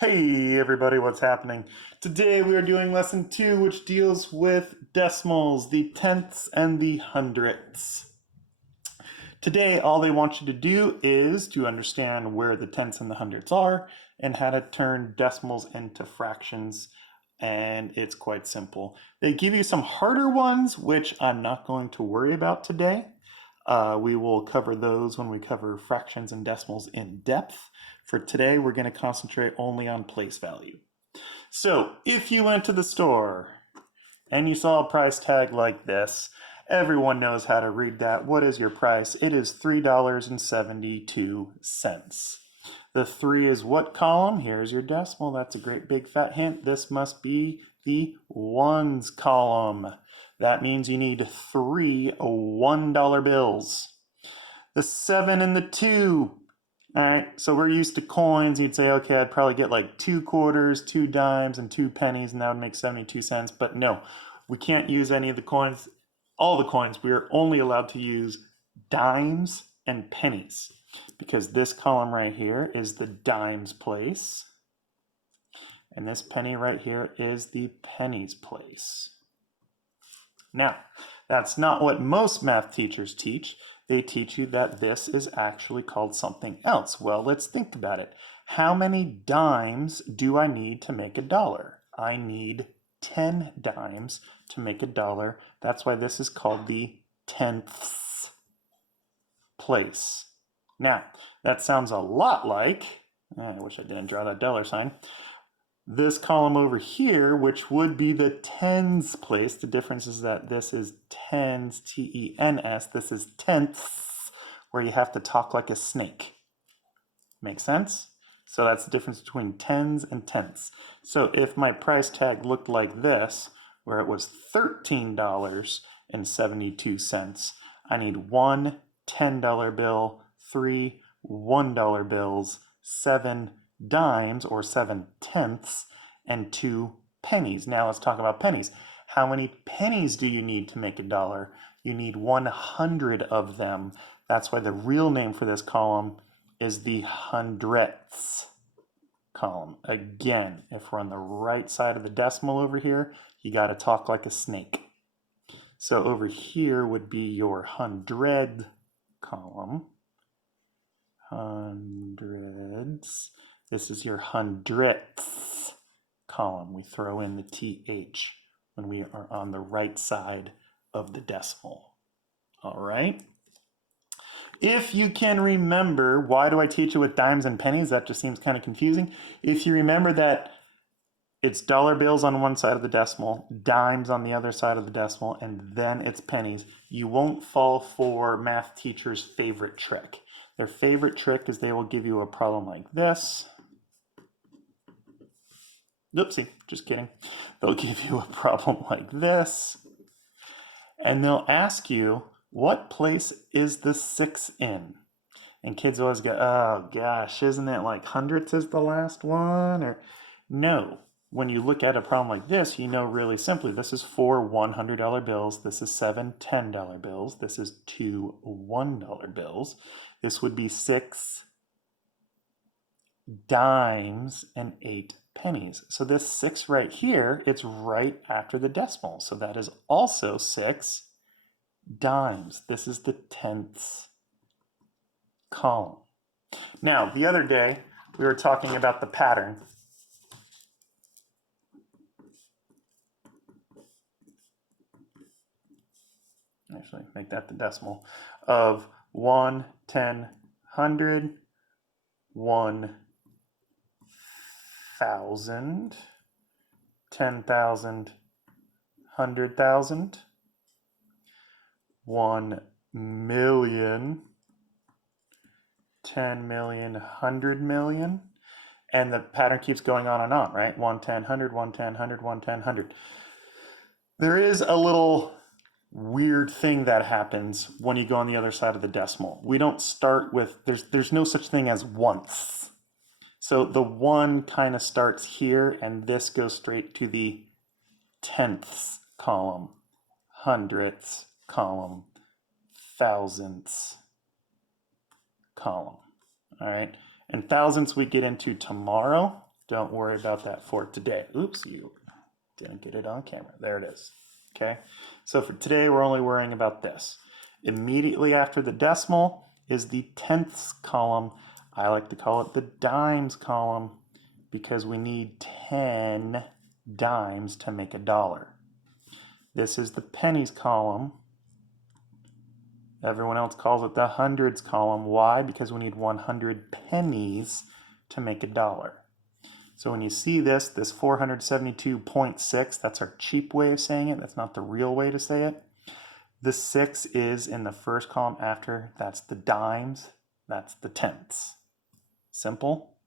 Hey everybody, what's happening? Today we are doing lesson 2, which deals with decimals, the tenths and the hundredths. Today, all they want you to do is to understand where the tenths and the hundredths are and how to turn decimals into fractions. And it's quite simple. They give you some harder ones, which I'm not going to worry about today. We will cover those when we cover fractions and decimals in depth. For today, we're going to concentrate only on place value. So if you went to the store and you saw a price tag like this, everyone knows how to read that. What is your price? It is $3.72. The 3 is what column? Here's your decimal. That's a great big fat hint. This must be the ones column. That means you need 3 $1 bills. The 7 and the 2. All right, so we're used to coins. You'd say, okay, I'd probably get like 2 quarters, 2 dimes, and 2 pennies, and that would make 72 cents. But no, we can't use any of the coins, all the coins. We are only allowed to use dimes and pennies because this column right here is the dimes place. And this penny right here is the pennies place. Now, that's not what most math teachers teach. They teach you that this is actually called something else. Well, let's think about it. How many dimes do I need to make $1? I need 10 dimes to make $1. That's why this is called the tenths place. Now, that sounds a lot like, I wish I didn't draw that dollar sign, this column over here, which would be the tens place. The difference is that this is tens, T-E-N-S. This is tenths, where you have to talk like a snake. Make sense? So that's the difference between tens and tenths. So if my price tag looked like this, where it was $13.72, I need 1 $10 bill, 3 $1 bills, 7 dimes or 7 tenths, and 2 pennies. Now let's talk about pennies. How many pennies do you need to make $1? You need 100 of them. That's why the real name for this column is the hundredths column. Again, if we're on the right side of the decimal over here, you got to talk like a snake. So over here would be your hundred column. Hundreds. This is your hundredths column. We throw in the TH when we are on the right side of the decimal. All right. If you can remember, why do I teach it with dimes and pennies? That just seems kind of confusing. If you remember that it's dollar bills on one side of the decimal, dimes on the other side of the decimal, and then it's pennies, you won't fall for math teachers' favorite trick. Their favorite trick is they will give you a problem like this. Oopsie, just kidding. They'll give you a problem like this, and they'll ask you, what place is the 6 in? And kids always go, oh gosh, isn't it like hundredths is the last one? Or no. When you look at a problem like this, you know really simply, this is 4 $100 bills, this is 7 $10 bills, this is 2 $1 bills. This would be 6 dimes and 8 pennies. So this 6 right here, it's right after the decimal. So that is also 6 dimes. This is the tenths column. Now, the other day, we were talking about the pattern. Actually, make that the decimal of 1, 10, 100, 1,000, 10,000, 100,000, 1 million, 10 million, 100 million, and the pattern keeps going on, right? 1, 10, 100, 1, 10, 100, 1, 10, 100. There is a little weird thing that happens when you go on the other side of the decimal. We don't start with, there's no such thing as once. So the 1 kind of starts here, and this goes straight to the tenths column, hundredths column, thousandths column. All right, and thousandths we get into tomorrow. Don't worry about that for today. Oops, you didn't get it on camera. There it is. Okay, so for today, we're only worrying about this. Immediately after the decimal is the tenths column. I like to call it the dimes column because we need 10 dimes to make a dollar. This is the pennies column. Everyone else calls it the hundreds column. Why? Because we need 100 pennies to make a dollar. So when you see this 472.6, that's our cheap way of saying it. That's not the real way to say it. The 6 is in the first column after. That's the dimes. That's the tenths. Simple.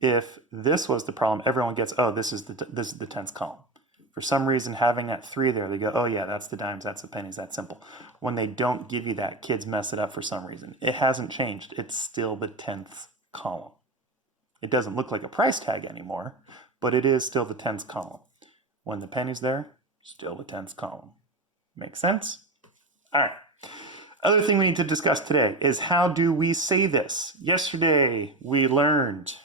If this was the problem, everyone gets, oh, this is the tenths column. For some reason, having that 3 there, they go, oh yeah, that's the dimes, that's the pennies, that's simple. When they don't give you that, kids mess it up for some reason. It hasn't changed. It's still the tenths column. It doesn't look like a price tag anymore, but it is still the tenths column. When the penny's there, still the tenths column. Make sense? All right. Other thing we need to discuss today is how do we say this? Yesterday, we learned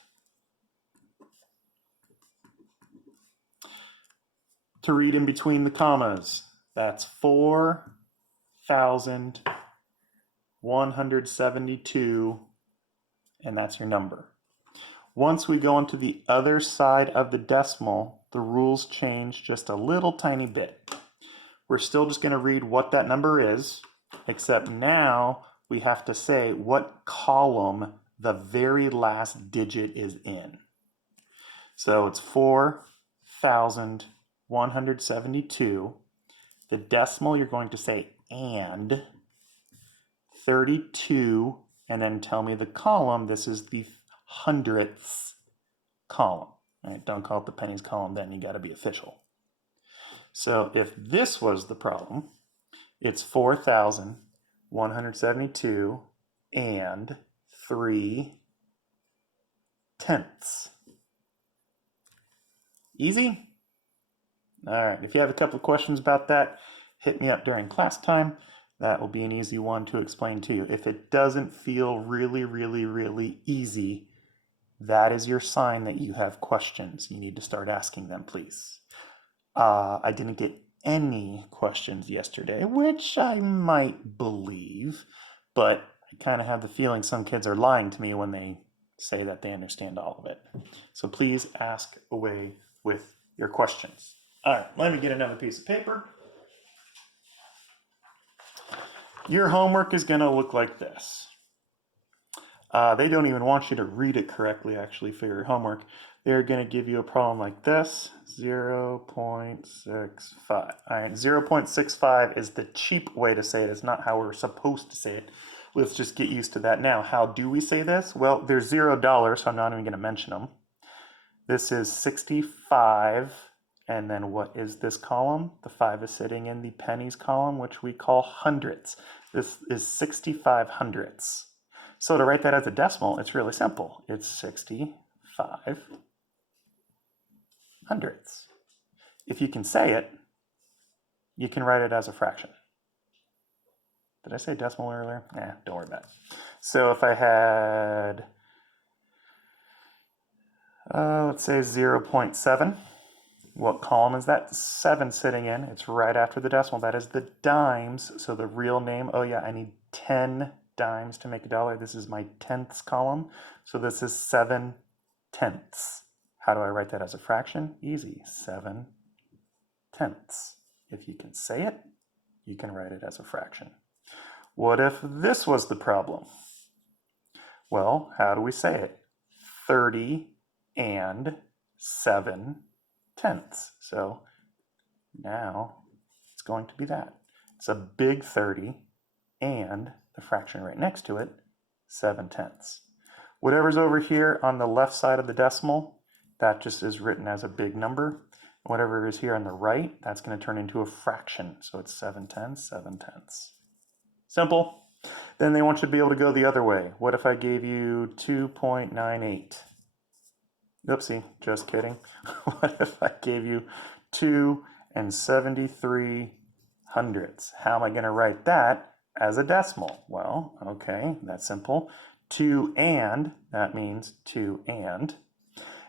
to read in between the commas. That's 4,172, and that's your number. Once we go onto the other side of the decimal, the rules change just a little tiny bit. We're still just going to read what that number is, except now we have to say what column the very last digit is in. So it's 4,172. The decimal, you're going to say and 32, and then tell me the column. This is the hundredths column. Right? Don't call it the pennies column, then you got to be official. So if this was the problem, it's 4,172 and 3 tenths. Easy? All right, if you have a couple of questions about that, hit me up during class time. That will be an easy one to explain to you. If it doesn't feel really, really, really easy, that is your sign that you have questions. You need to start asking them, please. I didn't get any questions yesterday, which I might believe, but I kind of have the feeling some kids are lying to me when they say that they understand all of it. So please ask away with your questions. All right, let me get another piece of paper. Your homework is going to look like this. They don't even want you to read it correctly, actually, for your homework. They're going to give you a problem like this, 0.65. All right, 0.65 is the cheap way to say it. It's not how we're supposed to say it. Let's just get used to that now. How do we say this? Well, there's $0, so I'm not even going to mention them. This is 65, and then what is this column? The 5 is sitting in the pennies column, which we call hundredths. This is 65 hundredths. So to write that as a decimal, it's really simple. It's 65 hundredths. If you can say it, you can write it as a fraction. Did I say decimal earlier? Don't worry about it. So if I had, let's say 0.7, what column is that 7 sitting in? It's right after the decimal. That is the dimes. So the real name, oh yeah, I need 10 dimes to make a dollar. This is my tenths column. So this is 7 tenths. How do I write that as a fraction? Easy, 7 tenths. If you can say it, you can write it as a fraction. What if this was the problem? Well, how do we say it? 30 and 7 tenths. So now it's going to be that. It's a big 30 and the fraction right next to it, 7 tenths. Whatever's over here on the left side of the decimal, that just is written as a big number. Whatever is here on the right, that's going to turn into a fraction. So it's 7 tenths, 7 tenths. Simple. Then they want you to be able to go the other way. What if I gave you 2.98? Oopsie, just kidding. What if I gave you 2 and 73 hundredths? How am I going to write that as a decimal? Well, okay, that's simple. 2 and, that means 2 and.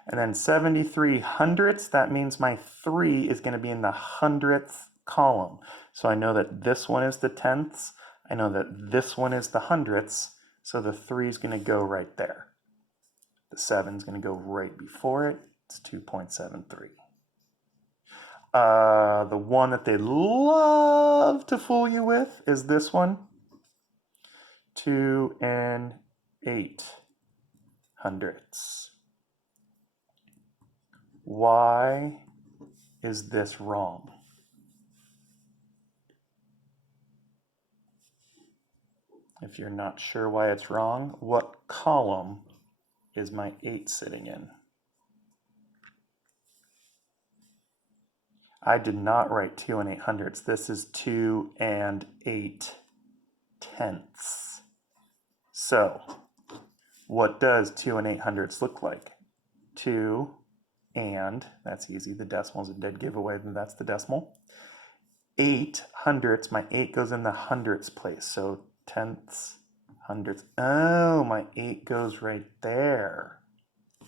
And then 73 hundredths, that means my 3 is going to be in the hundredth column. So I know that this one is the tenths. I know that this one is the hundredths. So the 3 is going to go right there. The 7 is going to go right before it. It's 2.73. The one that they love to fool you with is this one. 2 and 8 hundredths. Why is this wrong? If you're not sure why it's wrong, what column is my 8 sitting in? I did not write 2 and 8 hundredths. This is 2 and 8 tenths. So, what does 2 and 8 hundredths look like? 2 and, that's easy, the decimal's a dead giveaway, then that's the decimal. 8 hundredths, my 8 goes in the hundredths place, so tenths, hundredths. Oh, my 8 goes right there.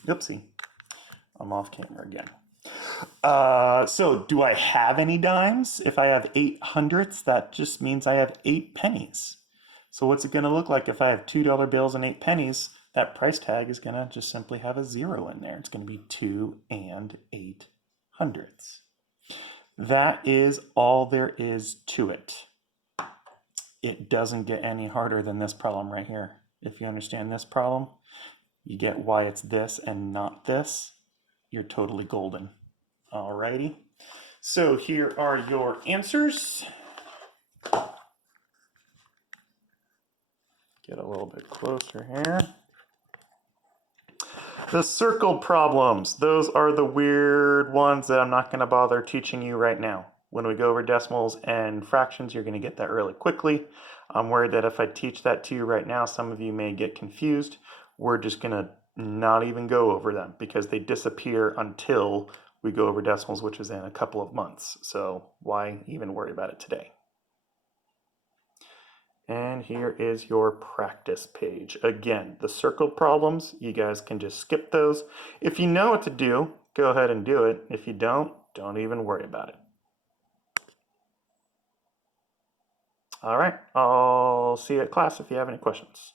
Oopsie, I'm off camera again. So do I have any dimes? If I have 8 hundredths, that just means I have 8 pennies. So what's it going to look like if I have $2 bills and 8 pennies? That price tag is going to just simply have a 0 in there. It's going to be 2 and 8 hundredths. That is all there is to it. It doesn't get any harder than this problem right here. If you understand this problem, you get why it's this and not this. You're totally golden. Alrighty. So here are your answers. Get a little bit closer here. The circled problems, those are the weird ones that I'm not going to bother teaching you right now. When we go over decimals and fractions, you're going to get that really quickly. I'm worried that if I teach that to you right now, some of you may get confused. We're just going to not even go over them because they disappear until we go over decimals, which is in a couple of months. So why even worry about it today? And here is your practice page. Again, the circled problems, you guys can just skip those. If you know what to do, go ahead and do it. If you don't even worry about it. All right, I'll see you at class if you have any questions.